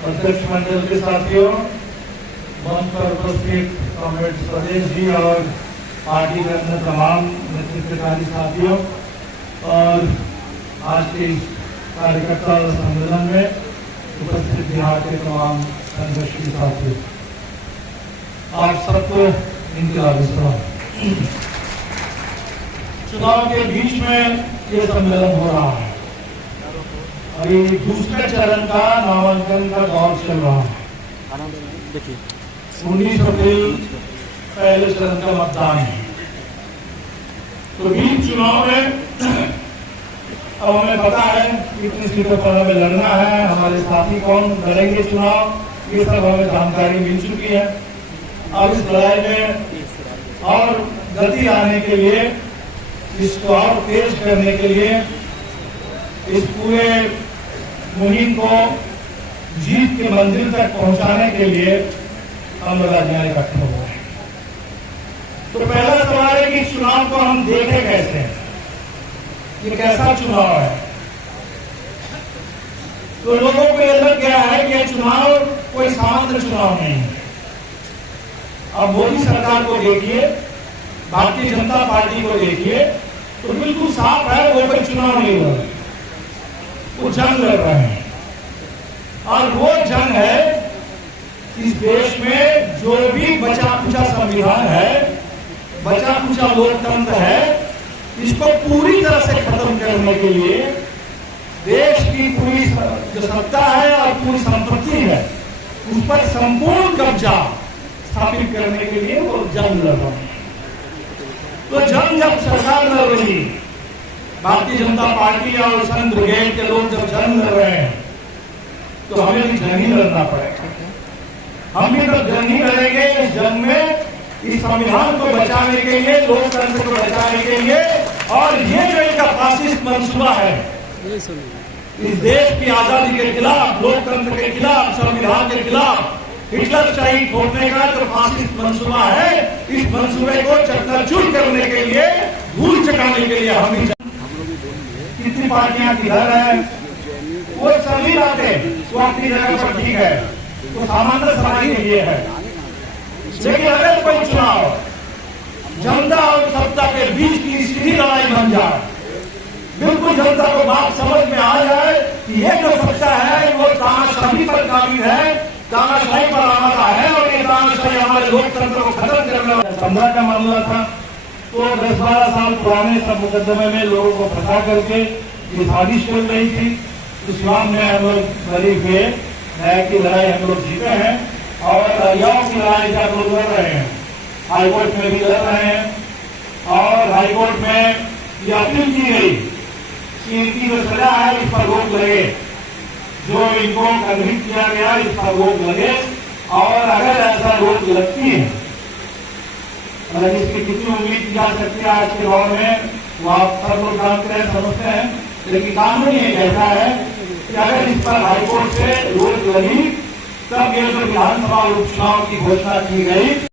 अध्यक्ष मंडल के साथियों, मंच पर उपस्थित कॉमरेड स्वदेश जी और पार्टी के अन्य तमाम नेतृत्वकारी साथियों और आज के इस कार्यकर्ता सम्मेलन में उपस्थित बिहार के तमाम संघर्षी साथियों, आप सबको इनकलाबी सलाम। चुनाव के बीच में ये सम्मेलन हो रहा है और ये दूसरे चरण का नामांकन का दौर चल रहा है। 19 अप्रैल पहले चरण का मतदान है। तो बीच चुनाव में अब हमें पता है कितनी सीटों पर हमें लड़ना है, हमारे साथी कौन लड़ेंगे चुनाव, ये सब हमें जानकारी मिल चुकी है। अब इस लड़ाई में और गति आने के लिए, इसको और तेज करने के लिए, इस पूरे मुहिम को जीत के मंजिल तक पहुंचाने के लिए हम लोग आज यहाँ इकट्ठे हुए हैं। तो पहला सवाल है कि चुनाव को हम देखें कैसे, ये कैसा चुनाव है। तो लोगों को यह लग गया है कि यह चुनाव कोई सामान्य चुनाव नहीं है। अब मोदी सरकार को देखिए, भारतीय जनता पार्टी को देखिए, तो बिल्कुल साफ है वो कोई चुनाव नहीं हो रहा, वो जंग लड़ रहे हैं। और वो जंग है इस देश में जो भी बचा कुचा संविधान है, बचा कुचा लोकतंत्र है, इसको पूरी तरह से खत्म करने के लिए देश की पूरी जो सत्ता है और पूरी संपत्ति है उस पर संपूर्ण कब्जा स्थापित करने के लिए वो जंग लड़ रहे हैं। तो जंग जब सरकार लड़ रही, भारतीय जनता पार्टी और संघ ब्रिगेड के लोग जब जंग लड़ रहे हैं, तो हमें भी जंग ही लड़ना पड़ेगा। हम भी तो जंग ही लड़ेंगे इस जंग में, इस संविधान को बचाने के लिए, लोकतंत्र को बचाने के लिए। और ये जो इनका फासिस्ट मंसूबा है, इस देश की आजादी के खिलाफ, लोकतंत्र के खिलाफ, संविधान के खिलाफ हिटलर शाही छोड़ने का जो फासिस्ट मंसूबा है, इस मंसूबे को चकनाचूर करने के लिए, धूल चटाने के लिए हम कितनी पार्टियां किधर है, वो सभी बातें वो अपनी जगह पर ठीक है, तो सामान्य समाज के लिए है। लेकिन अगर कोई चुनाव जनता और सत्ता के बीच की सीधी लड़ाई बन जाए, बिल्कुल जनता को बात समझ में आ जाए कि ये जो सत्ता है वो तानाशाही पर काबिज है, तानाशाही पर आमादा है और ये तानाशाही हमारे लोकतंत्र को खत्म करने वाला। 15 का मामला था, तो 10-12 साल पुराने सब मुकदमे में लोगों को फंसा करके ये साजिश चल रही थी। इस्लाम में हम लोग बरी हुए, न्याय की लड़ाई हम लोग जीते हैं और दरियाओं की लड़ाई हम लोग लड़ रहे हैं। हाईकोर्ट में भी लड़ रहे हैं और हाईकोर्ट में ये अपील की गई कि इनकी जो सजा है इस पर रोक लगे, जो इनको कन्विक्ट किया गया इस पर रोक लगे। और अगर ऐसा रोक लगती है, अगर इसकी कितनी उम्मीद की जा सकती है आज के दौर में, वो आप सब लोग जानते हैं, समझते हैं। लेकिन कानून ये कहता है कि अगर इस पर हाईकोर्ट से रोक लगी, तब ये जो विधानसभा उपचुनाव की घोषणा की गई